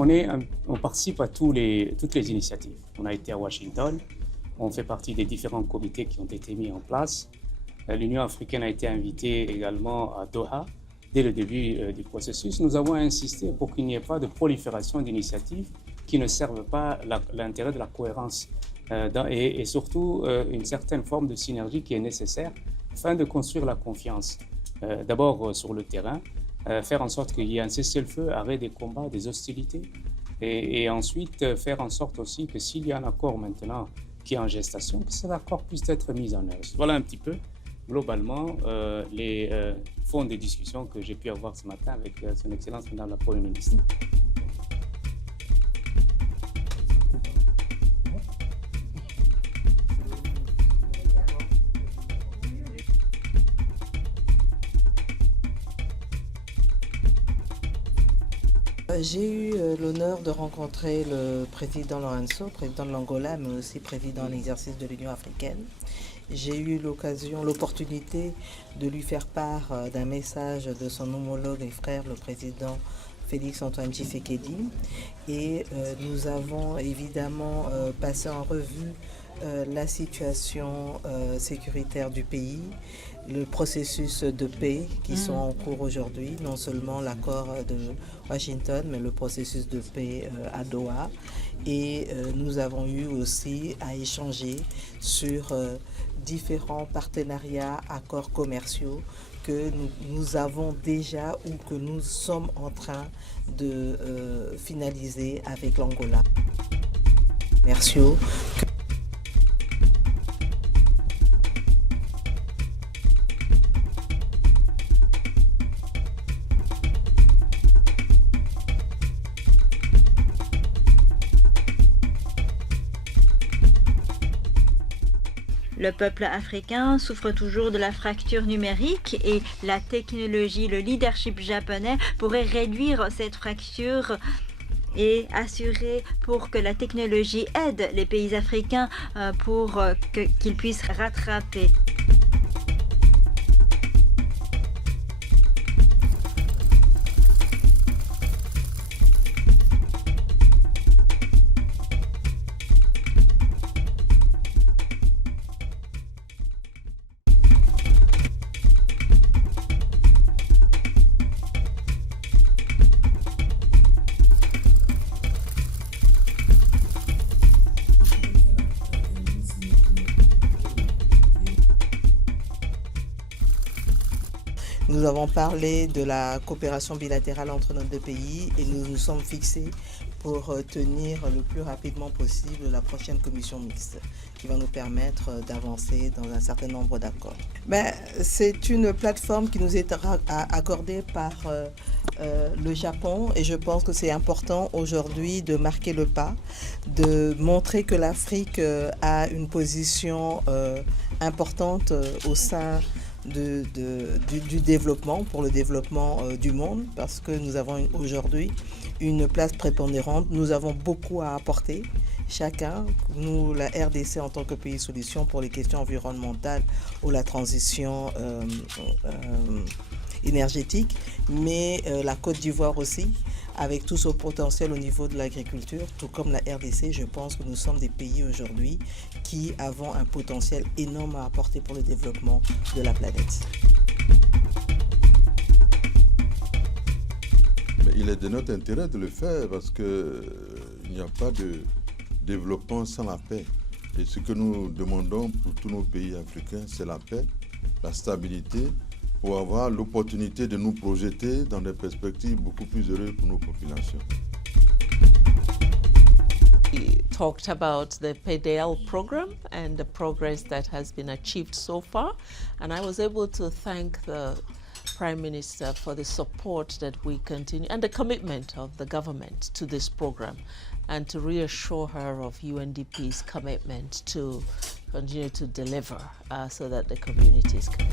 On participe à toutes les initiatives. On a été à Washington, on fait partie des différents comités qui ont été mis en place. L'Union africaine a été invitée également à Doha. Dès le début du processus, nous avons insisté pour qu'il n'y ait pas de prolifération d'initiatives qui ne servent pas l'intérêt de la cohérence et surtout une certaine forme de synergie qui est nécessaire afin de construire la confiance. D'abord sur le terrain, faire en sorte qu'il y ait un cessez-le-feu, arrêt des combats, des hostilités, et ensuite faire en sorte aussi que s'il y a un accord maintenant qui est en gestation, que cet accord puisse être mis en œuvre. Voilà un petit peu globalement les fonds des discussions que j'ai pu avoir ce matin avec son Excellence Madame la Première ministre. J'ai eu l'honneur de rencontrer le président Lourenço, président de l'Angola, mais aussi président en exercice de l'Union africaine. J'ai eu l'opportunité de lui faire part d'un message de son homologue et frère, le président Félix-Antoine Tshisekedi. Et nous avons évidemment passé en revue la situation sécuritaire du pays, le processus de paix qui sont en cours aujourd'hui, non seulement l'accord de Washington, mais le processus de paix à Doha. Et nous avons eu aussi à échanger sur différents partenariats, accords commerciaux que nous avons déjà ou que nous sommes en train de finaliser avec l'Angola. Commerciaux. Le peuple africain souffre toujours de la fracture numérique et la technologie, le leadership japonais pourrait réduire cette fracture et assurer pour que la technologie aide les pays africains pour qu'ils puissent rattraper. Nous avons parlé de la coopération bilatérale entre nos deux pays et nous nous sommes fixés pour tenir le plus rapidement possible la prochaine commission mixte qui va nous permettre d'avancer dans un certain nombre d'accords. C'est une plateforme qui nous est accordée par le Japon et je pense que c'est important aujourd'hui de marquer le pas, de montrer que l'Afrique a une position importante au sein du développement, pour le développement du monde, parce que nous avons aujourd'hui une place prépondérante. Nous avons beaucoup à apporter, chacun, nous, la RDC en tant que pays solution pour les questions environnementales ou la transition énergétique, mais la Côte d'Ivoire aussi, avec tout son potentiel au niveau de l'agriculture, tout comme la RDC, je pense que nous sommes des pays aujourd'hui qui avons un potentiel énorme à apporter pour le développement de la planète. Mais il est de notre intérêt de le faire parce qu'il n'y a pas de développement sans la paix. Et ce que nous demandons pour tous nos pays africains, c'est la paix, la stabilité, pour avoir l'opportunité de nous projeter dans des perspectives beaucoup plus heureuses pour nos populations. We talked about the PDL program and the progress that has been achieved so far, and I was able to thank the Prime Minister for the support that we continue and the commitment of the government to this program, and to reassure her of UNDP's commitment to continue to deliver so that the communities can.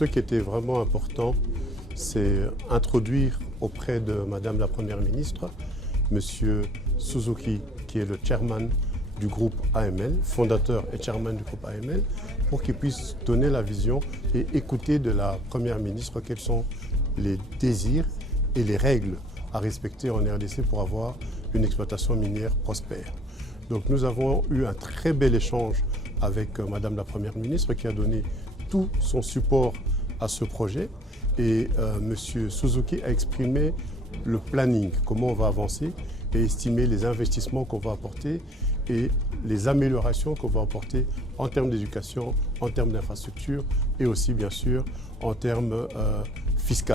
ce qui était vraiment important, c'est introduire auprès de Madame la Première ministre, Monsieur Suzuki, qui est le chairman du groupe AML, fondateur et chairman du groupe AML, pour qu'il puisse donner la vision et écouter de la Première ministre quels sont les désirs et les règles à respecter en RDC pour avoir une exploitation minière prospère. Donc nous avons eu un très bel échange avec Madame la Première ministre qui a donné tout son support à ce projet et Monsieur Suzuki a exprimé le planning, comment on va avancer et estimer les investissements qu'on va apporter et les améliorations qu'on va apporter en termes d'éducation, en termes d'infrastructure et aussi bien sûr en termes fiscaux.